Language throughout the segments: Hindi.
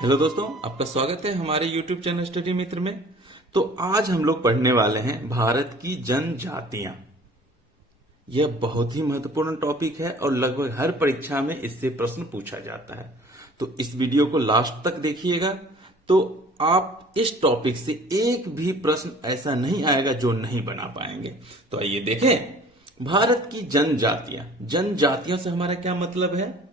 हेलो दोस्तों, आपका स्वागत है हमारे YouTube चैनल स्टडी मित्र में। तो आज हम लोग पढ़ने वाले हैं भारत की जनजातियां। यह बहुत ही महत्वपूर्ण टॉपिक है और लगभग हर परीक्षा में इससे प्रश्न पूछा जाता है। तो इस वीडियो को लास्ट तक देखिएगा तो आप इस टॉपिक से एक भी प्रश्न ऐसा नहीं आएगा जो नहीं बना पाएंगे। तो आइए देखें, भारत की जनजातियां। जनजातियों से हमारा क्या मतलब है?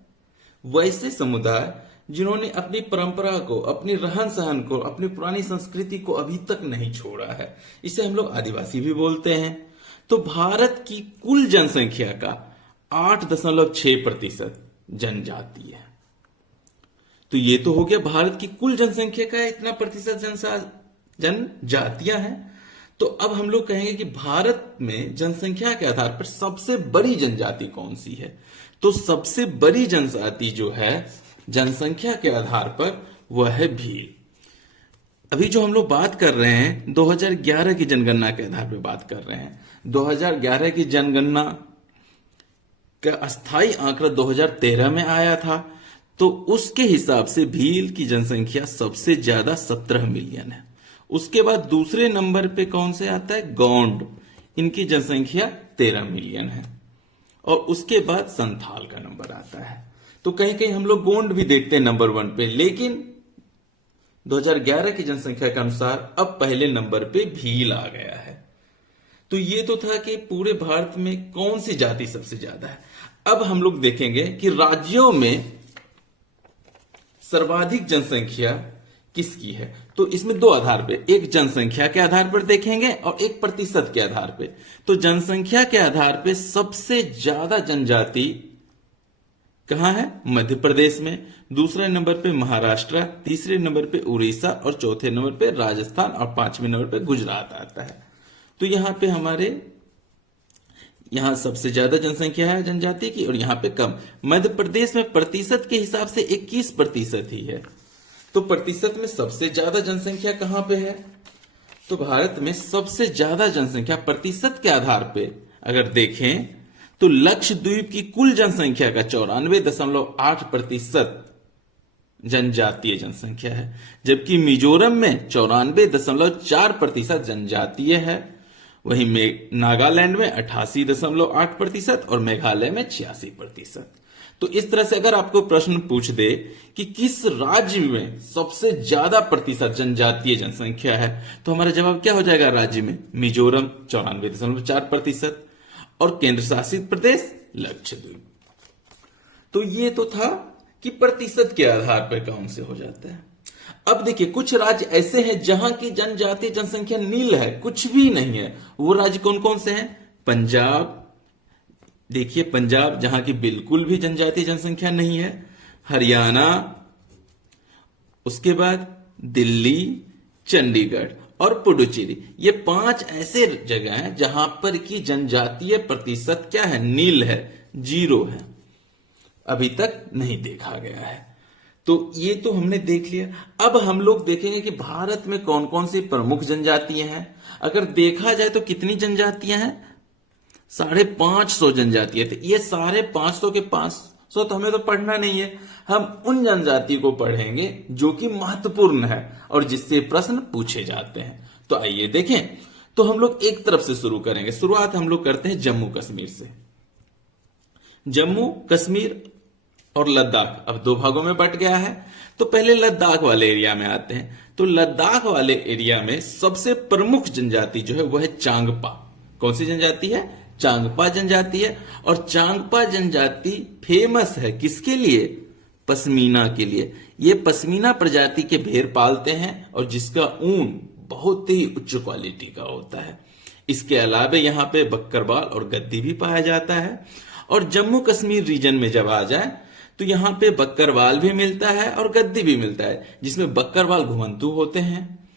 वैसे समुदाय जिन्होंने अपनी परंपरा को, अपनी रहन सहन को, अपनी पुरानी संस्कृति को अभी तक नहीं छोड़ा है। इसे हम लोग आदिवासी भी बोलते हैं। तो भारत की कुल जनसंख्या का 8.6% जनजाति है। तो ये तो हो गया भारत की कुल जनसंख्या का इतना प्रतिशत जनजातियां हैं। तो अब हम लोग कहेंगे कि भारत में जनसंख्या के आधार पर सबसे बड़ी जनजाति कौन सी है? तो सबसे बड़ी जनजाति जो है जनसंख्या के आधार पर वह है भील। अभी जो हम लोग बात कर रहे हैं 2011 की जनगणना के आधार पर बात कर रहे हैं। 2011 की जनगणना का अस्थायी आंकड़ा 2013 में आया था। तो उसके हिसाब से भील की जनसंख्या सबसे ज्यादा 17 मिलियन है। उसके बाद दूसरे नंबर पे कौन से आता है? गोंड। इनकी जनसंख्या 13 मिलियन है। और उसके बाद संथाल का नंबर आता है। तो कहीं कहीं हम लोग गोंड भी देखते हैं नंबर 1 पे, लेकिन 2011 की जनसंख्या के अनुसार अब पहले नंबर पे भील आ गया है। तो ये तो था कि पूरे भारत में कौन सी जाति सबसे ज्यादा है। अब हम लोग देखेंगे कि राज्यों में सर्वाधिक जनसंख्या किसकी है। तो इसमें दो आधार पे, एक जनसंख्या के आधार पर देखेंगे और एक प्रतिशत के आधार पे। तो जनसंख्या के आधार पे सबसे ज्यादा जनजाति कहां है? मध्य प्रदेश में। दूसरे नंबर पे महाराष्ट्र, तीसरे नंबर पे उड़ीसा और चौथे नंबर पे राजस्थान और पांचवें नंबर पे गुजरात आता है। तो यहां पे हमारे यहां सबसे ज्यादा जनसंख्या है जनजाति की और यहां पे कम। मध्य प्रदेश में प्रतिशत के हिसाब से 21% ही है। तो प्रतिशत में सबसे ज्यादा जनसंख्या कहां पे है? तो भारत में सबसे ज्यादा जनसंख्या प्रतिशत के आधार पे अगर देखें तो लक्षद्वीप की कुल जनसंख्या का 94.8% जनजातीय जनसंख्या है, जबकि मिजोरम में 94.4% जनजातीय है। वहीं नागालैंड में 88.8% और मेघालय में 86%। तो इस तरह से अगर आपको प्रश्न पूछ दे कि किस राज्य में सबसे ज्यादा प्रतिशत जनजातीय जनसंख्या है, तो हमारा जवाब क्या हो जाएगा? राज्य में मिजोरम 94.4% और केंद्र शासित प्रदेश लक्षद्वीप। तो ये तो था कि प्रतिशत के आधार पर कौन से हो जाता है। अब देखिए, कुछ राज्य ऐसे हैं जहां की जनजातीय जनसंख्या नील है, कुछ भी नहीं है। वो राज्य कौन कौन से हैं? पंजाब, देखिए पंजाब जहां की बिल्कुल भी जनजातीय जनसंख्या नहीं है। हरियाणा, उसके बाद दिल्ली, चंडीगढ़ और पुडुचेरी। ये 5 ऐसे जगह हैं जहां पर की जनजातीय प्रतिशत क्या है? नील है, 0 है, अभी तक नहीं देखा गया है। तो ये तो हमने देख लिया। अब हम लोग देखेंगे कि भारत में कौन कौन सी प्रमुख जनजातियां हैं। अगर देखा जाए तो कितनी जनजातियां हैं? 550 जनजातियां थे। ये 550 के 500 तो हमें तो पढ़ना नहीं है। हम उन जनजाति को पढ़ेंगे जो कि महत्वपूर्ण है और जिससे प्रश्न पूछे जाते हैं। तो आइए देखें। तो हम लोग एक तरफ से शुरू करेंगे। शुरुआत हम लोग करते हैं जम्मू कश्मीर से। जम्मू कश्मीर और लद्दाख अब 2 भागों में बट गया है। तो पहले लद्दाख वाले एरिया में आते हैं। तो लद्दाख वाले एरिया में सबसे प्रमुख जनजाति जो है वह है चांगपा। कौन सी जनजाति है? चांगपा जनजाति है। और चांगपा जनजाति फेमस है किसके लिए? पश्मीना के लिए। ये पश्मीना प्रजाति के भेड़ पालते हैं और जिसका ऊन बहुत ही उच्च क्वालिटी का होता है। इसके अलावा यहाँ पे बकरवाल और गद्दी भी पाया जाता है। और जम्मू कश्मीर रीजन में जब आ जाए तो यहाँ पे बकरवाल भी मिलता है और गद्दी भी मिलता है, जिसमें बकरवाल घुमंतू होते हैं।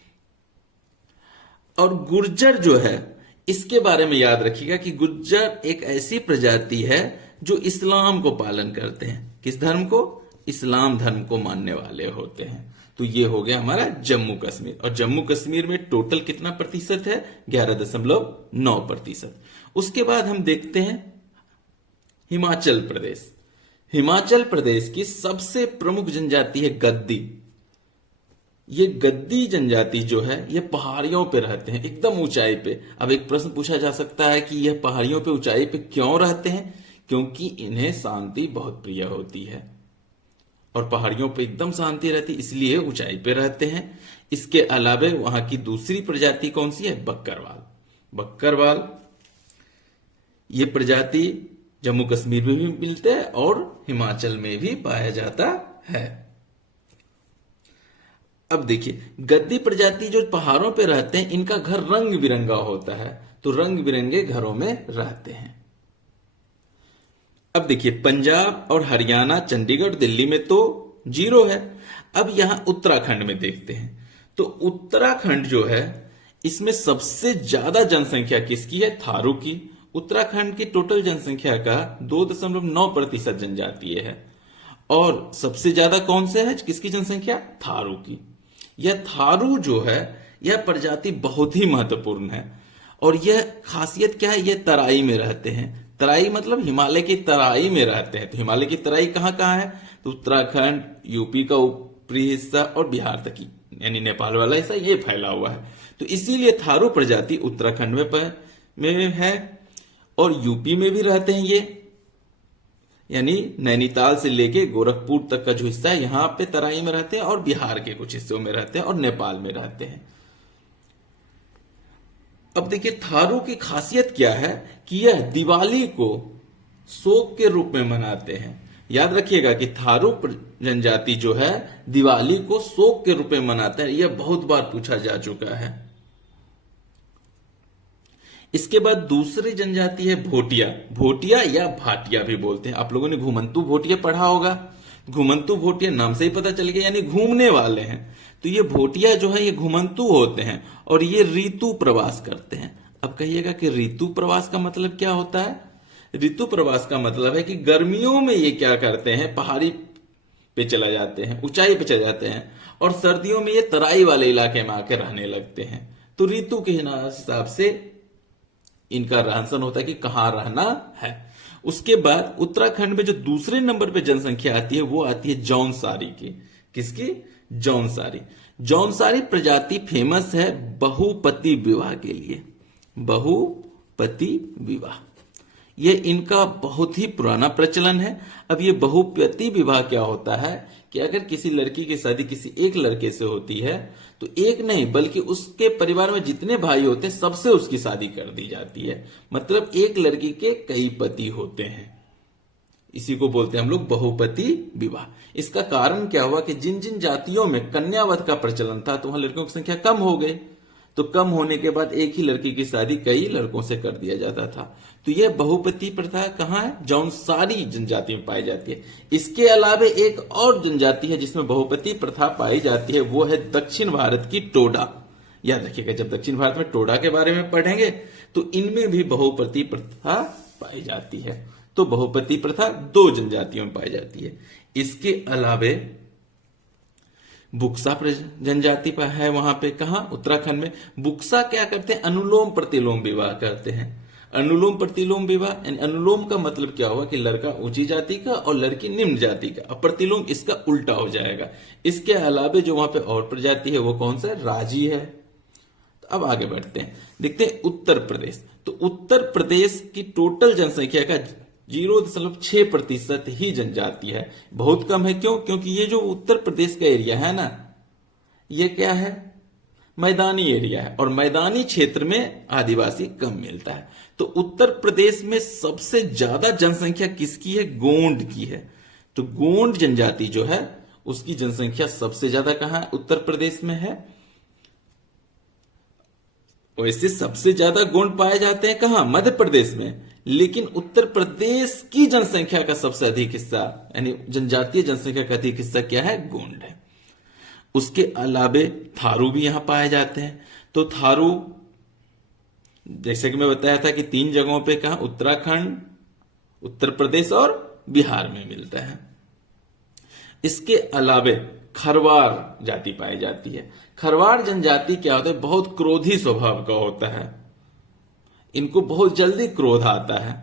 और गुर्जर जो है, इसके बारे में याद रखिएगा कि गुर्जर एक ऐसी प्रजाति है जो इस्लाम को पालन करते हैं। किस धर्म को? इस्लाम धर्म को मानने वाले होते हैं। तो ये हो गया हमारा जम्मू कश्मीर। और जम्मू कश्मीर में टोटल कितना प्रतिशत है? 11.9%। उसके बाद हम देखते हैं हिमाचल प्रदेश। हिमाचल प्रदेश की सबसे प्रमुख जनजाति है गद्दी। ये गद्दी जनजाति जो है ये पहाड़ियों पे रहते हैं, एकदम ऊंचाई पे। अब एक प्रश्न पूछा जा सकता है कि यह पहाड़ियों पे ऊंचाई पे क्यों रहते हैं? क्योंकि इन्हें शांति बहुत प्रिय होती है और पहाड़ियों पे एकदम शांति रहती, इसलिए ऊंचाई पे रहते हैं। इसके अलावे वहां की दूसरी प्रजाति कौन सी है? बक्करवाल। बक्करवाल ये प्रजाति जम्मू कश्मीर में भी मिलते हैं और हिमाचल में भी पाया जाता है। अब देखिए, गद्दी प्रजाति जो पहाड़ों पे रहते हैं इनका घर रंग बिरंगा होता है, तो रंग बिरंगे घरों में रहते हैं। अब देखिए, पंजाब और हरियाणा, चंडीगढ़, दिल्ली में तो 0 है। अब यहां उत्तराखंड में देखते हैं, तो उत्तराखंड जो है इसमें सबसे ज्यादा जनसंख्या किसकी है? थारू की। उत्तराखंड की टोटल जनसंख्या का 2.9% जनजातीय है। और सबसे ज्यादा कौन से है? किसकी जनसंख्या? थारू की। यह थारू जो है यह प्रजाति बहुत ही महत्वपूर्ण है और यह खासियत क्या है? यह तराई में रहते हैं। तराई मतलब हिमालय की तराई में रहते हैं। तो हिमालय की तराई कहां कहां है? तो उत्तराखंड, यूपी का ऊपरी हिस्सा और बिहार तक, यानी नेपाल वाला हिस्सा ये फैला हुआ है। तो इसीलिए थारू प्रजाति उत्तराखंड में है और यूपी में भी रहते हैं ये, यानी नैनीताल से लेके गोरखपुर तक का जो हिस्सा है यहां पे तराई में रहते हैं और बिहार के कुछ हिस्सों में रहते हैं और नेपाल में रहते हैं। अब देखिए, थारू की खासियत क्या है कि यह दिवाली को शोक के रूप में मनाते हैं। याद रखिएगा कि थारू जनजाति जो है दिवाली को शोक के रूप में मनाते हैं, यह बहुत बार पूछा जा चुका है। इसके बाद दूसरी जनजाति है भोटिया। भोटिया या भाटिया भी बोलते हैं। आप लोगों ने घुमंतू भोटिया पढ़ा होगा। घुमंतू भोटिया नाम से ही पता चल गया, यानी घूमने वाले हैं। तो ये भोटिया जो है ये घुमंतू होते हैं और ये ऋतु प्रवास करते हैं। अब कहिएगा कि ऋतु प्रवास का मतलब क्या होता है? ऋतु प्रवास का मतलब है कि गर्मियों में ये क्या करते हैं? पहाड़ी पे चला जाते हैं, ऊंचाई पे चले जाते हैं और सर्दियों में ये तराई वाले इलाके में आके रहने लगते हैं। तो ऋतु के हिसाब से इनका रहन सहन होता है कि कहां रहना है। उसके बाद उत्तराखंड में जो दूसरे नंबर पे जनसंख्या आती है वो आती है जौनसारी की। किसकी? जौनसारी। जौनसारी प्रजाति फेमस है बहुपति विवाह के लिए। बहुपति विवाह ये इनका बहुत ही पुराना प्रचलन है। अब ये बहुपति विवाह क्या होता है कि अगर किसी लड़की की शादी किसी एक लड़के से होती है तो एक नहीं बल्कि उसके परिवार में जितने भाई होते हैं सबसे उसकी शादी कर दी जाती है। मतलब एक लड़की के कई पति होते हैं। इसी को बोलते हैं हम लोग बहुपति विवाह। इसका कारण क्या हुआ कि जिन जिन जातियों में कन्यावध का प्रचलन था तो वहां लड़कियों की संख्या कम हो गई। तो कम होने के बाद एक ही लड़की की शादी कई लड़कों से कर दिया जाता था। तो यह बहुपति प्रथा कहां है? जौनसारी जनजाति में पाई जाती है। इसके अलावे एक और जनजाति है जिसमें बहुपति प्रथा पाई जाती है, वो है दक्षिण भारत की टोडा। याद रखिएगा, जब दक्षिण भारत में टोडा के बारे में पढ़ेंगे तो इनमें भी बहुपति प्रथा पाई जाती है। तो बहुपति प्रथा 2 जनजातियों में पाई जाती है। इसके अलावे बुक्सा जनजाति पर है वहां पे, कहा? उत्तराखंड में। बुक्सा क्या करते हैं? अनुलोम प्रतिलोम विवाह करते हैं। अनुलोम प्रतिलोम विवाह यानी अनुलोम का मतलब क्या हुआ कि लड़का ऊंची जाति का और लड़की निम्न जाति का, और प्रतिलोम इसका उल्टा हो जाएगा। इसके अलावे जो वहां पे और प्रजाति है वो कौन सा? राजी है। तो अब आगे बढ़ते हैं, देखते हैं उत्तर प्रदेश। तो उत्तर प्रदेश की टोटल जनसंख्या का 0.6% ही जनजाति है। बहुत कम है। क्यों? क्योंकि ये जो उत्तर प्रदेश का एरिया है ना, ये क्या है? मैदानी एरिया है और मैदानी क्षेत्र में आदिवासी कम मिलता है। तो उत्तर प्रदेश में सबसे ज्यादा जनसंख्या किसकी है? गोंड की है। तो गोंड जनजाति जो है उसकी जनसंख्या सबसे ज्यादा कहां है? उत्तर प्रदेश में है। वैसे सबसे ज्यादा गोंड पाए जाते हैं कहां? मध्य प्रदेश में। लेकिन उत्तर प्रदेश की जनसंख्या का सबसे अधिक हिस्सा यानी जनजातीय जनसंख्या का अधिक हिस्सा क्या है? गोंड है। उसके अलावे थारू भी यहां पाए जाते हैं। तो थारू जैसे कि मैं बताया था कि 3 जगहों पे, कहा? उत्तराखंड, उत्तर प्रदेश और बिहार में मिलता है। इसके अलावे खरवार जाति पाई जाती है। खरवार जनजाति क्या होता है? बहुत क्रोधी स्वभाव का होता है। इनको बहुत जल्दी क्रोध आता है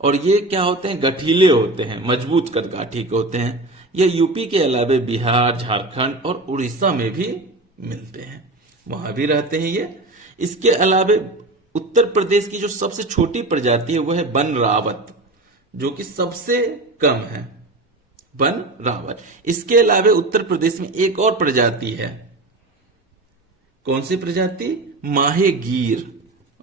और ये क्या होते हैं? गठीले होते हैं, मजबूत कद काठी के होते हैं। ये यूपी के अलावे बिहार, झारखंड और उड़ीसा में भी मिलते हैं, वहां भी रहते हैं ये। इसके अलावे उत्तर प्रदेश की जो सबसे छोटी प्रजाति है वो है वन रावत, जो कि सबसे कम है, वन रावत। इसके अलावे उत्तर प्रदेश में एक और प्रजाति है, कौन सी प्रजाति? माहे गिर।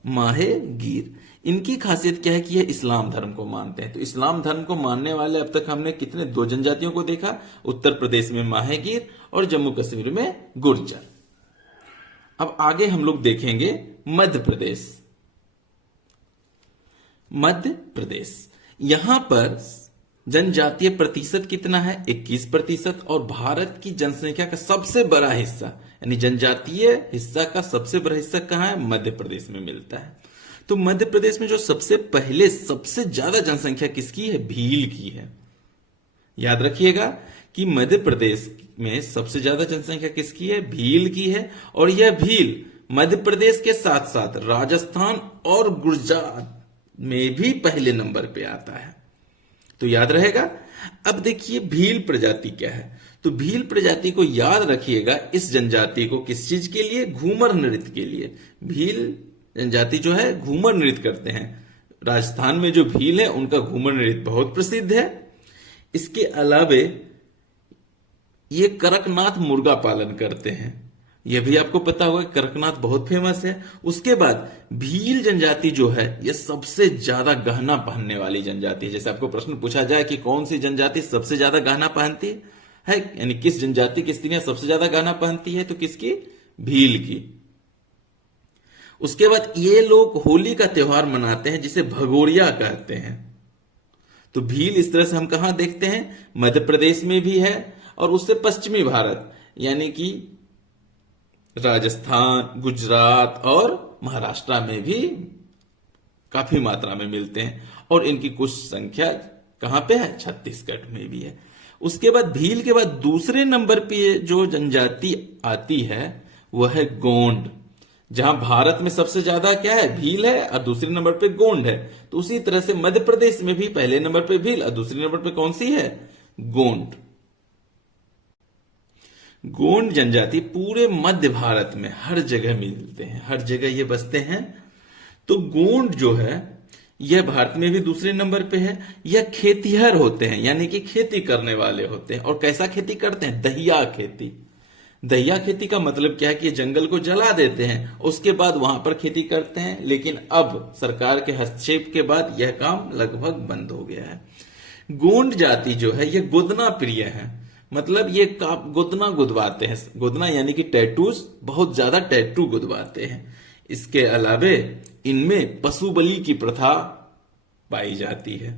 माहे गिर, इनकी खासियत क्या है कि यह इस्लाम धर्म को मानते हैं। तो इस्लाम धर्म को मानने वाले अब तक हमने कितने, 2 जनजातियों को देखा, उत्तर प्रदेश में माहे गिर और जम्मू कश्मीर में गुर्जर। अब आगे हम लोग देखेंगे मध्य प्रदेश। मध्य प्रदेश, यहां पर जनजातीय प्रतिशत कितना है? 21%। और भारत की जनसंख्या का सबसे बड़ा हिस्सा, यानी जनजातीय हिस्सा का सबसे बड़ा हिस्सा कहां है? मध्य प्रदेश में मिलता है। तो मध्य प्रदेश में जो सबसे पहले सबसे ज्यादा जनसंख्या किसकी है? भील की है। याद रखिएगा कि मध्य प्रदेश में सबसे ज्यादा जनसंख्या किसकी है? भील की है। और यह भील मध्य प्रदेश के साथ साथ राजस्थान और गुजरात में भी पहले नंबर पे आता है, तो याद रहेगा। अब देखिए भील प्रजाति क्या है। तो भील प्रजाति को याद रखिएगा, इस जनजाति को किस चीज के लिए? घूमर नृत्य के लिए। भील जनजाति जो है घूमर नृत्य करते हैं। राजस्थान में जो भील है उनका घूमर नृत्य बहुत प्रसिद्ध है। इसके अलावे ये कड़कनाथ मुर्गा पालन करते हैं, यह भी आपको पता होगा, कड़कनाथ बहुत फेमस है। उसके बाद भील जनजाति जो है यह सबसे ज्यादा गहना पहनने वाली जनजाति है। जैसे आपको प्रश्न पूछा जाए कि कौन सी जनजाति सबसे ज्यादा गहना पहनती है, यानी किस जनजाति की स्त्रियां सबसे ज्यादा गहना पहनती है, तो किसकी? भील की। उसके बाद ये लोग होली का त्योहार मनाते हैं जिसे भगोरिया कहते हैं। तो भील इस तरह से हम कहां देखते हैं? मध्य प्रदेश में भी है, और उससे पश्चिमी भारत यानी कि राजस्थान, गुजरात और महाराष्ट्र में भी काफी मात्रा में मिलते हैं। और इनकी कुछ संख्या कहां पे है? छत्तीसगढ़ में भी है। उसके बाद भील के बाद दूसरे नंबर पे जो जनजाति आती है वह है गोंड, जहां भारत में सबसे ज्यादा क्या है? भील है, और दूसरे नंबर पे गोंड है। तो उसी तरह से मध्य प्रदेश में भी पहले नंबर पे भील और दूसरे नंबर पे कौन सी है? गोंड। गोंड जनजाति पूरे मध्य भारत में हर जगह मिलते हैं, हर जगह ये बसते हैं। तो गोंड जो है यह भारत में भी दूसरे नंबर पे है। यह खेतिहर होते हैं, यानी कि खेती करने वाले होते हैं। और कैसा खेती करते हैं? दहिया खेती। दहिया खेती का मतलब क्या है कि ये जंगल को जला देते हैं, उसके बाद वहां पर खेती करते हैं। लेकिन अब सरकार के हस्तक्षेप के बाद यह काम लगभग बंद हो गया है। गोंड जाति जो है यह गोदना प्रिय है, मतलब ये गोदना गुदवाते हैं। गोदना यानी कि टैटूज, बहुत ज्यादा टैटू गुदवाते हैं। इसके अलावे इनमें पशु बलि की प्रथा पाई जाती है।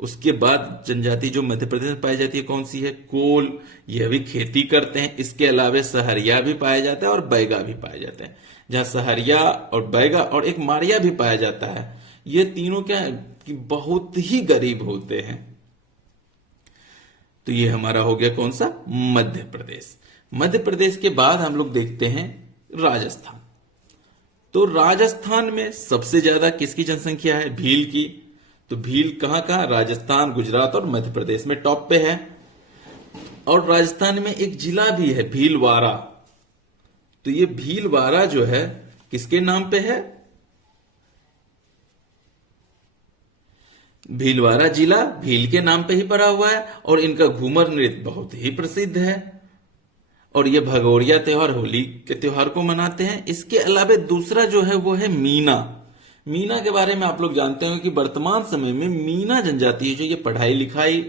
उसके बाद जनजाति जो मध्य प्रदेश में पाई जाती है कौन सी है? कोल, यह भी खेती करते हैं। इसके अलावे सहरिया भी पाया जाता है और बैगा भी पाया जाता है। जहां सहरिया और बैगा और एक मारिया भी पाया जाता है, ये तीनों क्या है कि बहुत ही गरीब होते हैं। तो ये हमारा हो गया कौन सा? मध्य प्रदेश। मध्य प्रदेश के बाद हम लोग देखते हैं राजस्थान। तो राजस्थान में सबसे ज्यादा किसकी जनसंख्या है? भील की। तो भील कहां कहां? राजस्थान, गुजरात और मध्य प्रदेश में टॉप पे है। और राजस्थान में एक जिला भी है भीलवाड़ा। तो ये भीलवाड़ा जो है किसके नाम पे है? भीलवाड़ा जिला भील के नाम पे ही पड़ा हुआ है। और इनका घूमर नृत्य बहुत ही प्रसिद्ध है। और ये भगोरिया त्योहार, होली के त्योहार को मनाते हैं। इसके अलावा दूसरा जो है वो है मीना। मीना के बारे में आप लोग जानते हो कि वर्तमान समय में मीना जनजाति जो ये पढ़ाई लिखाई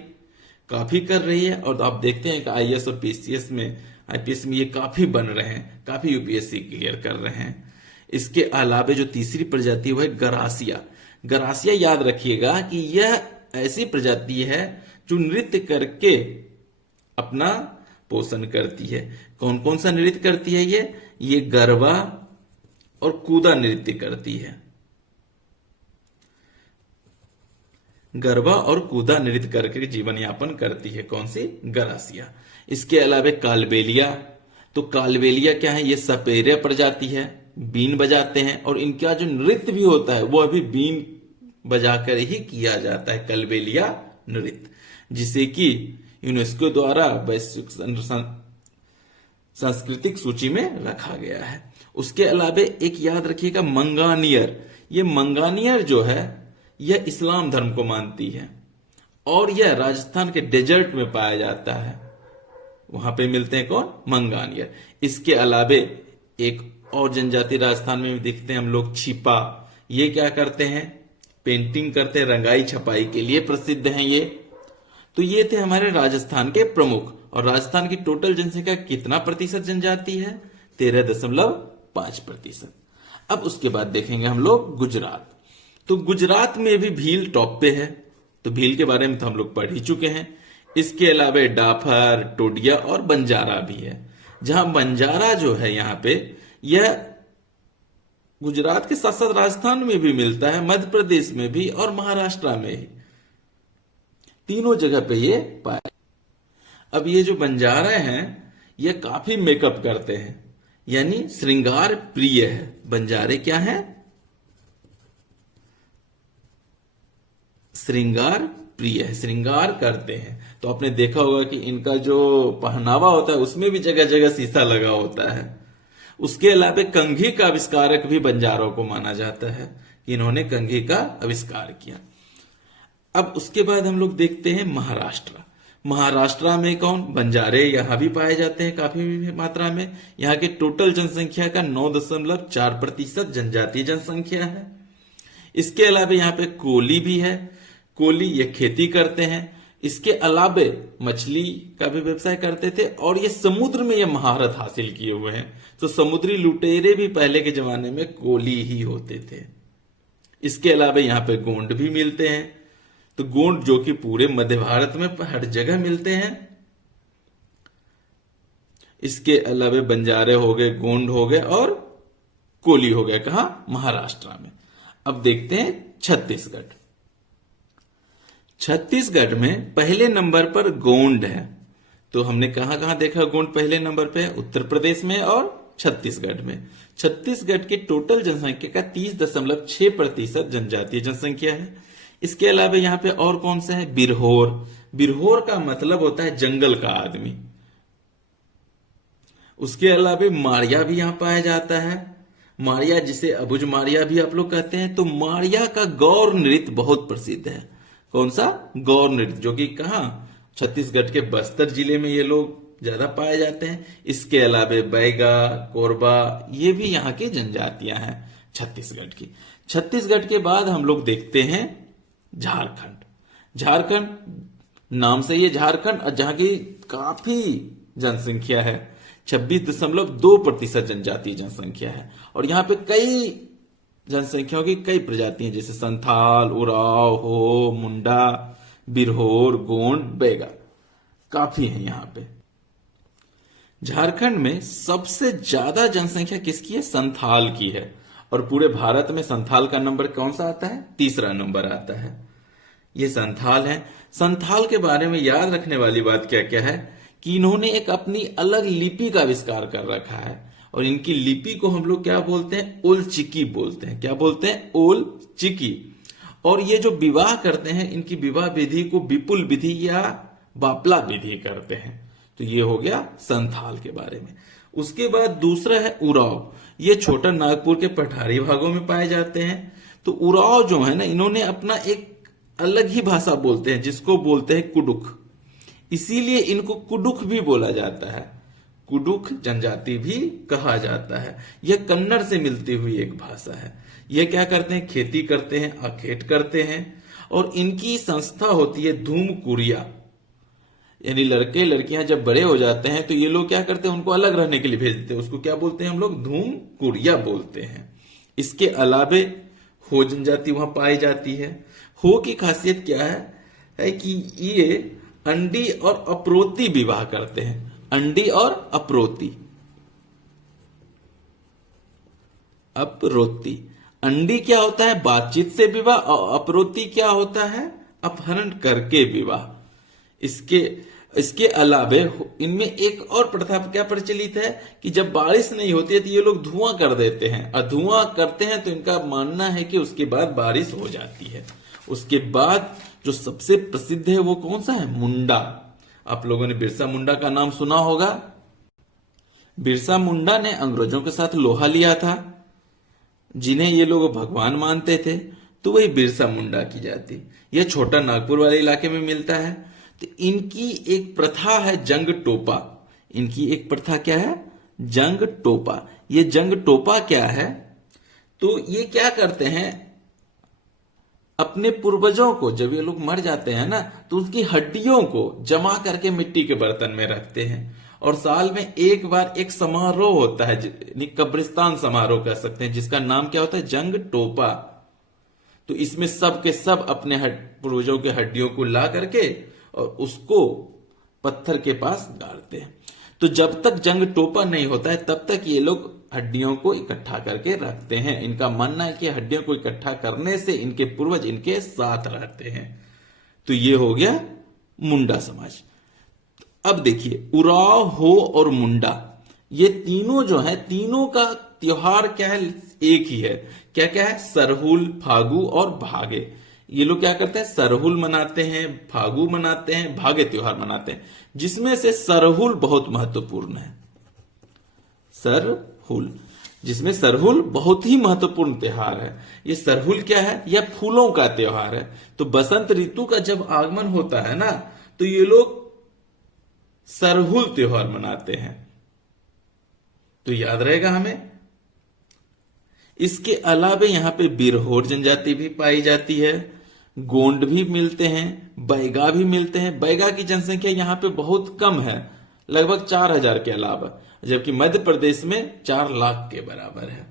काफी कर रही है। और आप देखते हैं कि आईएएस और पीसीएस में, आईपीएस में ये काफी बन रहे हैं, काफी यूपीएससी क्लियर कर रहे हैं। इसके अलावा जो तीसरी प्रजाति वो है गरासिया। गरासिया याद रखिएगा कि यह ऐसी प्रजाति है जो नृत्य करके अपना पोषण करती है। कौन कौन सा नृत्य करती है? ये गरबा और कूदा नृत्य करती है। गरबा और कूदा नृत्य करके जीवन यापन करती है। कौन सी? गरासिया। इसके अलावा कालबेलिया। तो कालबेलिया क्या है? ये सपेरे प्रजाति है, बीन बजाते हैं। और इनका जो नृत्य भी होता है वो अभी बीन बजाकर ही किया जाता है, कलबेलिया नृत्य, जिसे कि यूनेस्को द्वारा वैश्विक सांस्कृतिक सूची में रखा गया है। उसके अलावा एक याद रखिएगा मंगानियर। ये मंगानियर जो है यह इस्लाम धर्म को मानती है और यह राजस्थान के डेजर्ट में पाया जाता है। वहां पे मिलते हैं कौन? मंगानियर। इसके अलावे एक और जनजाति राजस्थान में भी दिखते हैं हम लोग, छिपा। ये क्या करते हैं? पेंटिंग करते हैं, रंगाई छपाई के लिए प्रसिद्ध हैं ये। तो ये थे हमारे राजस्थान के प्रमुख। और राजस्थान की टोटल जनसंख्या कितना प्रतिशत जनजाति है? 13.5%। अब उसके बाद देखेंगे हम लोग गुजरात। तो गुजरात में भी भील टॉप पे है। तो भील के बारे में तो हम लोग पढ़ ही चुके हैं। इसके अलावा डाफर, टोडिया और बंजारा भी है। जहां बंजारा जो है यहाँ पे, यह गुजरात के साथ साथ राजस्थान में भी मिलता है, मध्य प्रदेश में भी और महाराष्ट्र में ही, तीनों जगह पे ये पाए। अब ये जो बंजारा हैं ये काफी मेकअप करते हैं, यानी श्रृंगार प्रिय है। बंजारे क्या है? श्रृंगार प्रिय है, श्रृंगार करते हैं। तो आपने देखा होगा कि इनका जो पहनावा होता है उसमें भी जगह जगह शीशा लगा होता है। उसके अलावा कंघी का आविष्कारक भी बंजारों को माना जाता है कि इन्होंने कंघी का आविष्कार किया। अब उसके बाद हम लोग देखते हैं महाराष्ट्र। महाराष्ट्र में कौन? बंजारे यहां भी पाए जाते हैं काफी मात्रा में। यहाँ के टोटल जनसंख्या का 9.4% जनजातीय जनसंख्या है। इसके अलावा यहाँ पे कोली भी है। कोली ये खेती करते हैं। इसके अलावा मछली का भी व्यवसाय करते थे और ये समुद्र में ये महारत हासिल किए हुए हैं। तो समुद्री लुटेरे भी पहले के जमाने में कोली ही होते थे। इसके अलावा यहाँ पे गोंड भी मिलते हैं। तो गोंड जो कि पूरे मध्य भारत में हर जगह मिलते हैं। इसके अलावा बंजारे हो गए, गोंड हो गए और कोली हो गए। कहां? महाराष्ट्र में। अब देखते हैं छत्तीसगढ़। छत्तीसगढ़ में पहले नंबर पर गोंड है। तो हमने कहां कहां देखा गोंड पहले नंबर पे? उत्तर प्रदेश में और छत्तीसगढ़ में। छत्तीसगढ़ की टोटल जनसंख्या का 30.6% जनजातीय जनसंख्या है। इसके अलावा यहाँ पे और कौन सा है? बिरहोर। बिरहोर का मतलब होता है जंगल का आदमी। उसके अलावा मारिया भी यहां पाया जाता है। मारिया, जिसे अबुझ मारिया भी आप लोग कहते हैं। तो मारिया का गौर नृत्य बहुत प्रसिद्ध है। कौन सा? गौर नृत्य, जो कि कहां? छत्तीसगढ़ के बस्तर जिले में ये लोग ज्यादा पाए जाते हैं। इसके अलावा बैगा, कोरबा, ये भी यहाँ की जनजातियां हैं छत्तीसगढ़ की। छत्तीसगढ़ के बाद हम लोग देखते हैं झारखंड। झारखंड नाम से ये झारखंड, और जहां की काफी जनसंख्या है, 26.2% जनजातीय जनसंख्या है। और यहाँ पे कई जनसंख्याओं की कई प्रजातियां, जैसे संथाल, उराव, हो, मुंडा, बिरहोर, गोंड, बैगा, काफी है यहाँ पे। झारखंड में सबसे ज्यादा जनसंख्या किसकी है? संथाल की है। और पूरे भारत में संथाल का नंबर कौन सा आता है? तीसरा नंबर आता है। ये संथाल है। संथाल के बारे में याद रखने वाली बात क्या क्या है कि इन्होंने एक अपनी अलग लिपि का आविष्कार कर रखा है। और इनकी लिपि को हम लोग क्या बोलते हैं? ओल चिकी बोलते हैं। क्या बोलते हैं? ओल चिकी। और ये जो विवाह करते हैं, इनकी विवाह विधि को विपुल विधि या बापला विधि करते हैं। तो ये हो गया संथाल के बारे में। उसके बाद दूसरा है उराव। ये छोटा नागपुर के पठारी भागों में पाए जाते हैं। तो उराव जो है ना, इन्होंने अपना एक अलग ही भाषा बोलते हैं, जिसको बोलते हैं कुडुख। इसीलिए इनको कुडुख भी बोला जाता है। कुडुख जनजाति भी कहा जाता है। यह कन्नड़ से मिलती हुई एक भाषा है। यह क्या करते हैं? खेती करते हैं, अखेट करते हैं। और इनकी संस्था होती है धूम कुरिया। यानी लड़के लड़कियां जब बड़े हो जाते हैं तो ये लोग क्या करते हैं? उनको अलग रहने के लिए भेज देते हैं। उसको क्या बोलते हैं हम लोग? धूम कुरिया बोलते हैं। इसके अलावे हो जनजाति वहां पाई जाती है। हो की खासियत क्या है कि ये अंडी और अप्रोती विवाह करते हैं। अंडी और अप्रोती। अप्रोती। अंडी क्या होता है? बातचीत से विवाह। और अप्रोती क्या होता है? अपहरण करके विवाह। इसके अलावे इनमें एक और प्रथा क्या प्रचलित है कि जब बारिश नहीं होती है तो ये लोग धुआं कर देते हैं। और धुआं करते हैं तो इनका मानना है कि उसके बाद बारिश हो जाती है। उसके बाद जो सबसे प्रसिद्ध है वो कौन सा है? मुंडा। आप लोगों ने बिरसा मुंडा का नाम सुना होगा। बिरसा मुंडा ने अंग्रेजों के साथ लोहा लिया था, जिन्हें ये लोग भगवान मानते थे, तो वही बिरसा मुंडा की जाति। यह छोटा नागपुर वाले इलाके में मिलता है। तो इनकी एक प्रथा है जंग टोपा। इनकी एक प्रथा क्या है? जंग टोपा। ये जंग टोपा क्या है? तो ये क्या करते हैं, अपने पूर्वजों को, जब ये लोग मर जाते हैं ना, तो उसकी हड्डियों को जमा करके मिट्टी के बर्तन में रखते हैं, और साल में एक बार एक समारोह होता है, कब्रिस्तान समारोह कह सकते हैं, जिसका नाम क्या होता है? जंग टोपा। तो इसमें सब के सब अपने पूर्वजों के हड्डियों को ला करके और उसको पत्थर के पास गाड़ते हैं। तो जब तक जंग टोपा नहीं होता है तब तक ये लोग हड्डियों को इकट्ठा करके रखते हैं। इनका मानना है कि हड्डियों को इकट्ठा करने से इनके पूर्वज इनके साथ रहते हैं। तो ये हो गया मुंडा समाज। अब देखिए, उराव, हो और मुंडा, ये तीनों जो है, तीनों का त्योहार क्या है? एक ही है। क्या क्या है? सरहुल, फागु और भागे। ये लोग क्या करते हैं? सरहुल मनाते हैं, फागु मनाते हैं, भागे त्योहार मनाते हैं, जिसमें से सरहुल बहुत महत्वपूर्ण है। सरहुल, जिसमें सरहुल बहुत ही महत्वपूर्ण त्योहार है। ये सरहुल क्या है? यह फूलों का त्योहार है। तो बसंत ऋतु का जब आगमन होता है ना, तो ये लोग सरहुल त्योहार मनाते हैं। तो याद रहेगा हमें। इसके अलावा यहां पे बिरहोर जनजाति भी पाई जाती है, गोंड भी मिलते हैं, बैगा भी मिलते हैं। बैगा की जनसंख्या यहां पे बहुत कम है, लगभग 4000 के अलावा, जबकि मध्य प्रदेश में 4 लाख के बराबर है।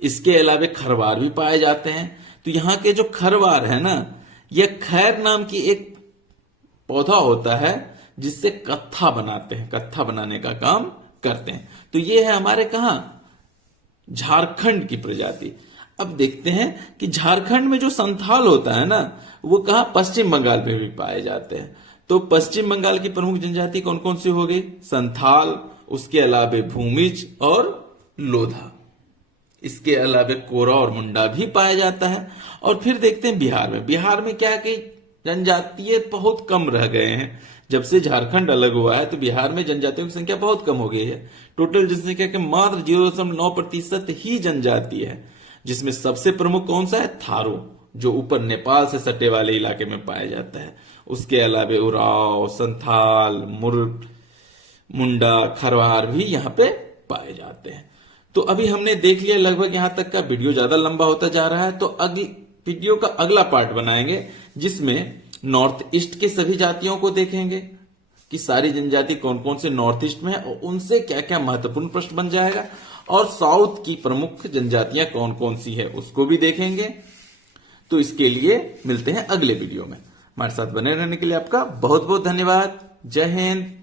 इसके अलावा खरवार भी पाए जाते हैं। तो यहां के जो खरवार है ना, यह खैर नाम की एक पौधा होता है, जिससे कत्था बनाते हैं, कत्था बनाने का काम करते हैं। तो ये है हमारे कहां? झारखंड की प्रजाति। अब देखते हैं कि झारखंड में जो संथाल होता है ना, वो कहां? पश्चिम बंगाल में भी पाए जाते हैं। तो पश्चिम बंगाल की प्रमुख जनजाति कौन कौन सी हो गई? संथाल, उसके अलावा भूमिज और लोधा। इसके अलावा कोरा और मुंडा भी पाया जाता है। और फिर देखते हैं बिहार में। बिहार में क्या है कि जनजातीय बहुत कम रह गए हैं। जब से झारखंड अलग हुआ है तो बिहार में जनजातियों की संख्या बहुत कम हो गई है। टोटल जनसंख्या के मात्र 0.9% ही जनजाति है, जिसमें सबसे प्रमुख कौन सा है? थारू, जो ऊपर नेपाल से सटे वाले इलाके में पाया जाता है। उसके अलावा उराव, संथाल, मुंडा, खरवार भी यहां पे पाए जाते हैं। तो अभी हमने देख लिया लगभग यहां तक का। वीडियो ज्यादा लंबा होता जा रहा है, तो अगली वीडियो का अगला पार्ट बनाएंगे, जिसमें नॉर्थ ईस्ट के सभी जातियों को देखेंगे कि सारी जनजाति कौन कौन से नॉर्थ ईस्ट में है और उनसे क्या क्या महत्वपूर्ण प्रश्न बन जाएगा, और साउथ की प्रमुख जनजातियां कौन कौन सी है उसको भी देखेंगे। तो इसके लिए मिलते हैं अगले वीडियो में। हमारे साथ बने रहने के लिए आपका बहुत बहुत धन्यवाद। जय हिंद।